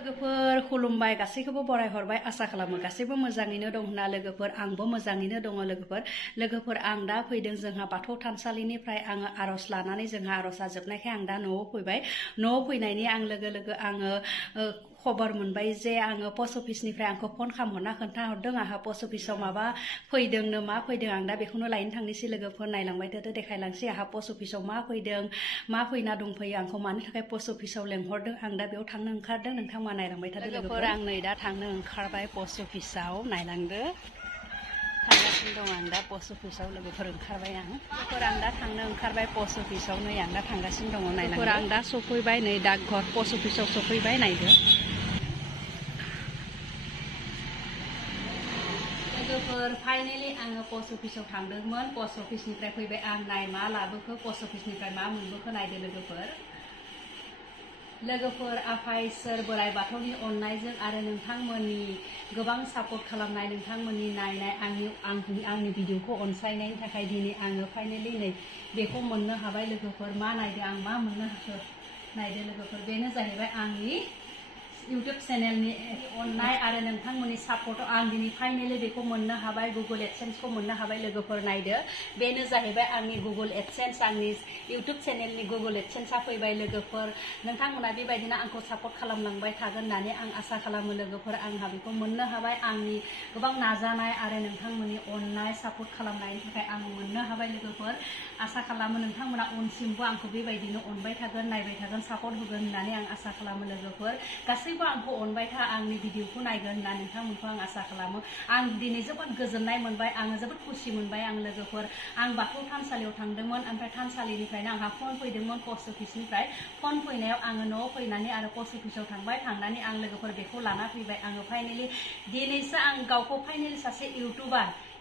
लोगोफोर खुलुमबाय गासैखौबो बराय हरबाय आसा खालामो गासैबो मोजाङैनो दं होनना लोगोफोर आंबो मोजाङैनो दङ लोगोफोर आं दा फैदों जोंहा बाथौ थानसालिनिफ्राय आङो आरज लानानै जोंहा आरजा जोबनायखाय आं दा न'आव फैबाय न'आव फैनायनि आं लोगो आङो खबर मोनबाय जे आङो पस्ट अफिसनिफ्राय आंखौ फन खालामहरना खोन्थाहरदों आंहा पस्ट अफिसाव माबा फैदोंनो मा फैदों आं दा बेखौनो लायनो थांनोसै लोगोफोर नायलांबाय थादो देखायलांसै आंहा पस्ट अफिसाव मा फैदों मा फैना दंफैयो आंखौ मानि थाखाय पस्ट अफिसाव लेंहरदों आं दा बेयाव थांनो ओंखारदों नोंथांमोना नायलांबाय थादो लोगोफोर आं नै दा थांनो ओंखारबाय पस्ट अफिसाव नायलांदो थांगासिनो दं आं दा पस्ट अफिसाव लोगोफोर ओंखारबाय आं दा थांनो ओंखारबाय पस्ट अफिसाव नै आं दा थांगासिनो दङ नायलांदो आं दा सफैबाय नै डाकघर पस्ट अफिसाव सफैबाय नायदो लोगोफोर फाइनेलि आङो पस्ट अफिसाव थांदोंमोन पस्ट अफिसनिफ्राय फैबाय आं नाय मा लाबोखो पस्ट अफिसनिफ्राय मा मोनबोखो नायदो लोगोफोर आफा इसोर बोराइ बाथौनि अननायजों आरो नोंथांमोननि गोबां सापर्ट खालामनाय नोंथांमोननि नायनाय आंनि भिडिअखौ अनसायनायनि थाखाय दिनै आङो फाइनेलि नै बेखौ मोननो हाबाय लोगोफोर मा नायदो आं मा मोननो हाखो नायदो लोगोफोर बेनो जाहैबाय आंनि इउट्यूब चेनेलनि अननाय आरो नोंथांमोननि सापर्टआव आं दिनै फाइनेलि बेखौ मोननो हाबाय गुगल एडसेन्सखौ मोननो हाबाय लोगोफोर नायदो बेनो जाहैबाय आंनि गुगल एडसेन्स आंनि इउट्यूब चेनेलनि गुगल एडसेन्सआ फैबाय लोगोफोर नोंथांमोना बेबायदिनो आंखौ सापर्ट खालामलांबाय थागोन होननानै आं आसा खालामो लोगोफोर आंहा बेखौ मोननो हाबाय आंनि गोबां नाजानाय आरो नोंथांमोननि अननाय सापर्ट खालामनायनि थाखाय आं मोननो हाबाय लोगोफोर आसा खालामो नोंथांमोना उनसिमबो आंखौ बेबायदिनो अनबाय थागोन नायबाय थागोन सापर्ट होगोन होननानै आं आसा खालामो लोगोफोर गासैबो आंखौ अनबाय था आंनि भिडिअखौ नायगोन होनना नोंथांमोनखौ आं आसा खालामो आं दिनै जोबोद गोजोननाय मोनबाय आङो जोबोद खुसि मोनबाय आं लोगोफोर आं बाथौ थानसालियाव थांदोंमोन ओमफ्राय थानसालिनिफ्रायनो आंहा फन फैदोंमोन पस्ट अफिसनिफ्राय फन फैनायाव आङो न'आव फैनानै आरो पस्ट अफिसाव थांनानै आं लोगोफोर बेखौ लाना फैबाय आङो फाइनेलि दिनैसो आं गावखौ फाइनेलि सासे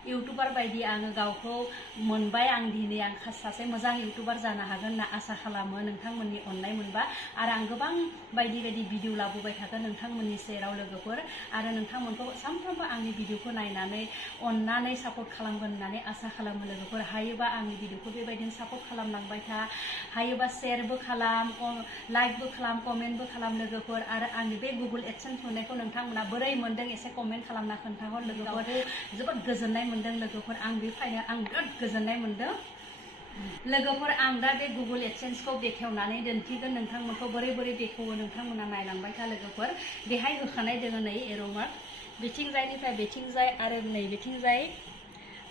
इउटुबार बायदि आङो गावखौ मोनबाय आं दिनै आं सासे मोजां इउटुबार जानो हागोन होनना आसा खालामो नोंथांमोननि अननाय मोनबा आरो आं गोबां बायदि भिडिअ लाबोबाय थागोन नोंथांमोननि सेराव लोगोफोर आरो नोंथांमोनखौ सानफ्रोमबो आंनि भिडिअखौ नायनानै अननानै सापर्ट खालामगोन होननानै आसा खालामो लोगोफोर हायोबा आंनि भिडिअखौ बेबायदिनो सापर्ट खालामलांबाय था हायोबा शेयारबो खालाम लाइकबो खालाम कमेन्टबो खालाम लोगोफोर आरो आंनि बे गुगल एडसेन्स मोननायखौ नोंथांमोना बोरै मोनदों एसे कमेन्ट खालामना खोन्थाहर लोगोफोर जोबोद गोजोननाय मोनदों लोगोफोर आं बे फाइनाल आं बिराद गोजोननाय मोनदों लोगोफोर आं दा बे गुगल एडसेन्सखौ बेखेवनानै दिन्थिगोन नोंथांमोनखौ बोरै बेखेवो नोंथांमोना नायलांबाय था लोगोफोर बेहाय होखानाय दङ नै एर'मार्क बिथिंजायनिफ्राय बिथिंजाय आरो नै बिथिंजाय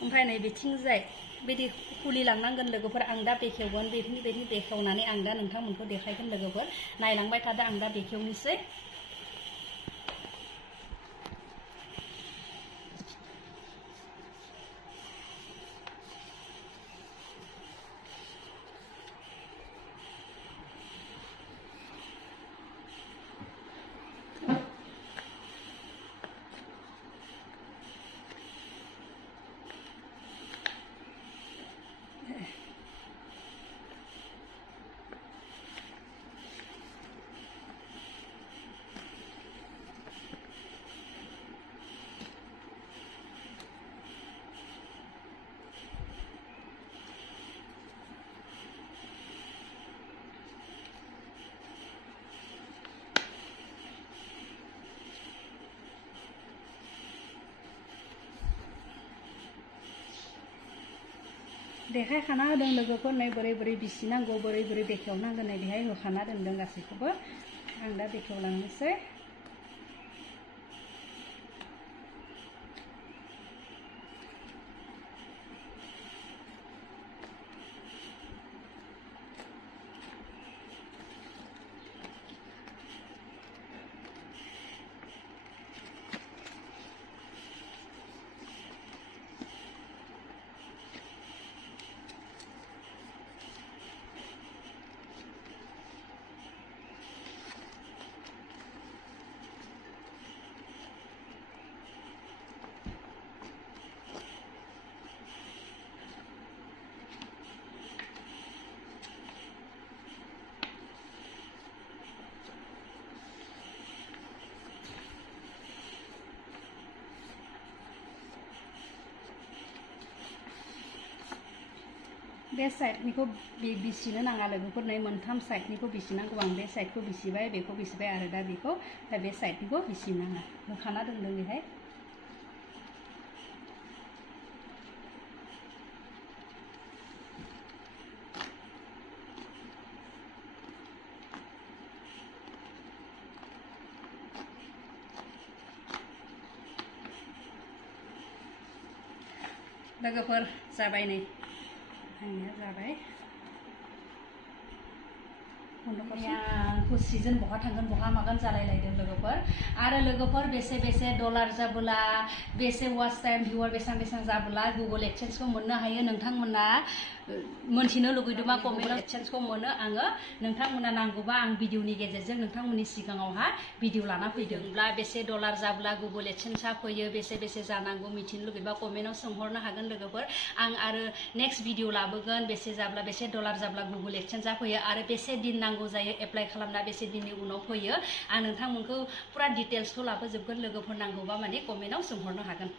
ओमफ्राय नै बिथिंजाय बिदि खुलिलांनांगोन लोगोफोर आं दा बेखेवगोन बेबायदि बेखेवनानै आं दा नोंथांमोनखौ देखायगोन लोगोफोर नायलांबाय थादो आं दा बेखेवनोसै देखायखाना होदों लोगोफोर नै बोरै बिसिनांगौ बोरै बेखेवनांगोन नै बेहाय होखाना दोनदों गासैखौबो आं दा बेखेवलांनोसै बे साइडनिखौ बिसिनो नाङा लोगोफोर नै मोनथाम साइडनिखौ बिसिनांगौ आं बे साइडखौ बिसिबाय बेखौ बिसिबाय आरो दा बेखौ बे साइडनिखौ बिसिनाङा होखाना दोनदों बेहाय लोगोफोर जाबाय नै आंनिया जाबाय खुसिजों बहा थांगोन बहा मागोन जालायलायदों लोगोफोर आरो लोगोफोर बेसे डलार जाबोला बेसे वाच टाइम भिउआर बेसां जाबोला गुगल एडसेन्सखौ मोननो हायो नोंथांमोना मोनथिनो लुगैदोंबा कमेन्टआव एडसेन्सखौ मोनो आङो नोंथांमोना नांगौबा आं भिडिअनि गेजेरजों नोंथांमोननि सिगाङावहा भिडिअ लाना फैदोंब्ला बेसे डलार जाब्ला गुगल एडसेन्सआ फैयो बेसे जानांगौ मिथिनो लुगैबा कमेन्टआव सोंहरनो हागोन लोगोफोर आं आरो नेक्स्ट भिडिअ लाबोगोन बेसे जाब्ला बेसे डलार जाब्ला गुगल एडसेन्सआ फैयो आरो बेसे दिन नांगौ जायो एप्लाइ खालामना बेसे दिननि उनाव फैयो आं नोंथांमोनखौ पुरा डिटेल्सखौ लाबोजोबगोन लोगोफोर नांगौबा माने कमेन्टआव सोंहरनो हागोन